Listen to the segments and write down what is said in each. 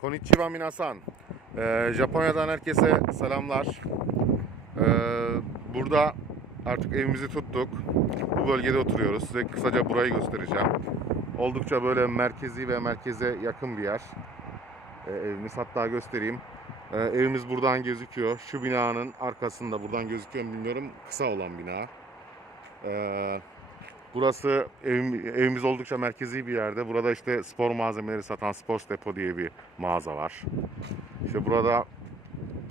Konnichiwa minasan. Ee, Japonya'dan herkese selamlar. Ee, burada artık evimizi tuttuk. Bu bölgede oturuyoruz. Size kısaca burayı göstereceğim. Oldukça böyle merkezi ve merkeze yakın bir yer. Ee, evimiz hatta göstereyim. Ee, evimiz buradan gözüküyor. Şu binanın arkasında buradan gözüküyor bilmiyorum. Kısa olan bina. Ee, Burası evim- evimiz oldukça merkezi bir yerde. Burada işte spor malzemeleri satan Sports Depot diye bir mağaza var. İşte burada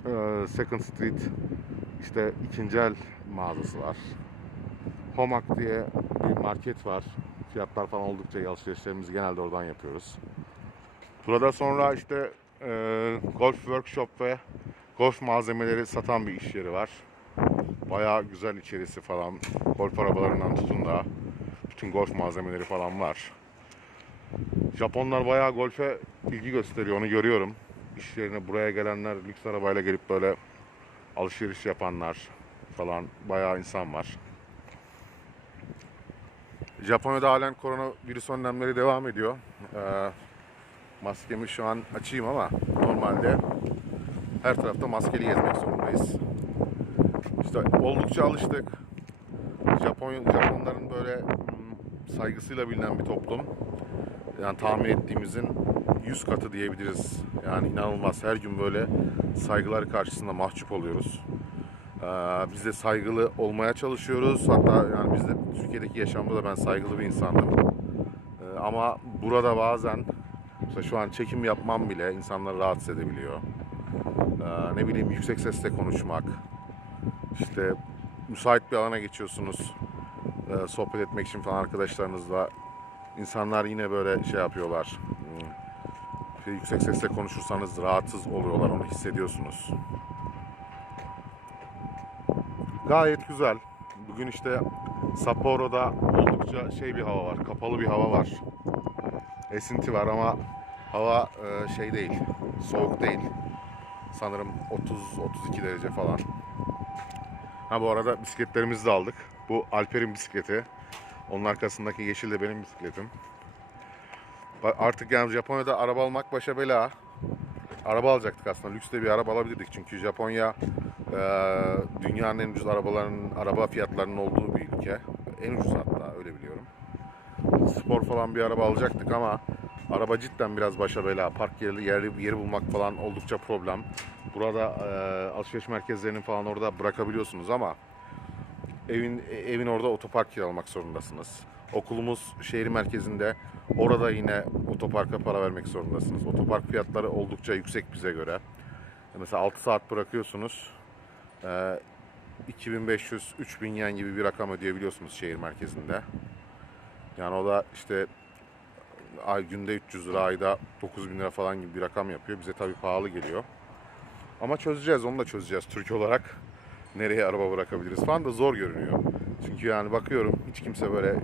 e, Second Street işte ikinci el mağazası var. Homak diye bir market var. Fiyatlar falan oldukça. Alışverişlerimizi genelde oradan yapıyoruz. Burada sonra işte e, golf workshop ve golf malzemeleri satan bir iş yeri var. Bayağı güzel içerisi falan. Golf arabalarından tutun da bütün golf malzemeleri falan var. Japonlar bayağı golfe ilgi gösteriyor onu görüyorum. İş yerine buraya gelenler lüks arabayla gelip böyle alışveriş yapanlar falan bayağı insan var. Japonya'da halen koronavirüs önlemleri devam ediyor. Ee, maskemi şu an açayım ama normalde her tarafta maskeli gezmek zorundayız. İşte oldukça alıştık. Japon Japonların böyle saygısıyla bilinen bir toplum. Yani tahmin ettiğimizin 100 katı diyebiliriz. Yani inanılmaz. Her gün böyle saygılar karşısında mahcup oluyoruz. Ee, biz de saygılı olmaya çalışıyoruz. Hatta yani biz de Türkiye'deki yaşamda da ben saygılı bir insandım. Ee, ama burada bazen mesela şu an çekim yapmam bile insanları rahatsız edebiliyor. Ee, ne bileyim yüksek sesle konuşmak. İşte müsait bir alana geçiyorsunuz e, sohbet etmek için falan arkadaşlarınızla insanlar yine böyle şey yapıyorlar. Hmm, yüksek sesle konuşursanız rahatsız oluyorlar onu hissediyorsunuz. Gayet güzel. Bugün işte Sapporo'da oldukça şey bir hava var kapalı bir hava var. Esinti var ama hava e, şey değil soğuk değil. Sanırım 30-32 derece falan Ha bu arada bisikletlerimizi de aldık. Bu Alper'in bisikleti. Onun arkasındaki yeşil de benim bisikletim. Artık yani Japonya'da araba almak başa bela. Araba alacaktık aslında. Lüks de bir araba alabilirdik. Çünkü Japonya e, dünyanın en ucuz arabaların, araba fiyatlarının olduğu bir ülke. En ucuz hatta öyle biliyorum. Spor falan bir araba alacaktık ama araba cidden biraz başa bela. Park yeri, yeri, yeri bulmak falan oldukça problem. Burada e, alışveriş merkezlerinin falan orada bırakabiliyorsunuz ama evin evin orada otopark kiralamak zorundasınız. Okulumuz şehir merkezinde. Orada yine otoparka para vermek zorundasınız. Otopark fiyatları oldukça yüksek bize göre. Mesela 6 saat bırakıyorsunuz. E, 2500-3000 yen gibi bir rakam ödeyebiliyorsunuz şehir merkezinde. Yani o da işte ay günde 300 lira ayda 9000 lira falan gibi bir rakam yapıyor. Bize tabii pahalı geliyor. Ama çözeceğiz, onu da çözeceğiz Türk olarak. Nereye araba bırakabiliriz falan da zor görünüyor. Çünkü yani bakıyorum hiç kimse böyle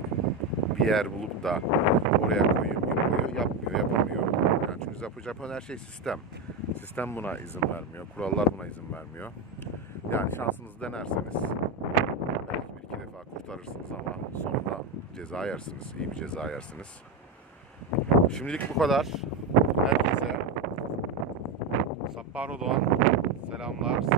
bir yer bulup da oraya koyuyor, koyuyor yapmıyor, yapamıyor. Yani çünkü Japon, Japon her şey sistem. Sistem buna izin vermiyor, kurallar buna izin vermiyor. Yani şansınızı denerseniz belki bir iki defa kurtarırsınız ama sonunda ceza yersiniz, iyi bir ceza yersiniz. Şimdilik bu kadar. Herkese Sapporo Doğan selamlar,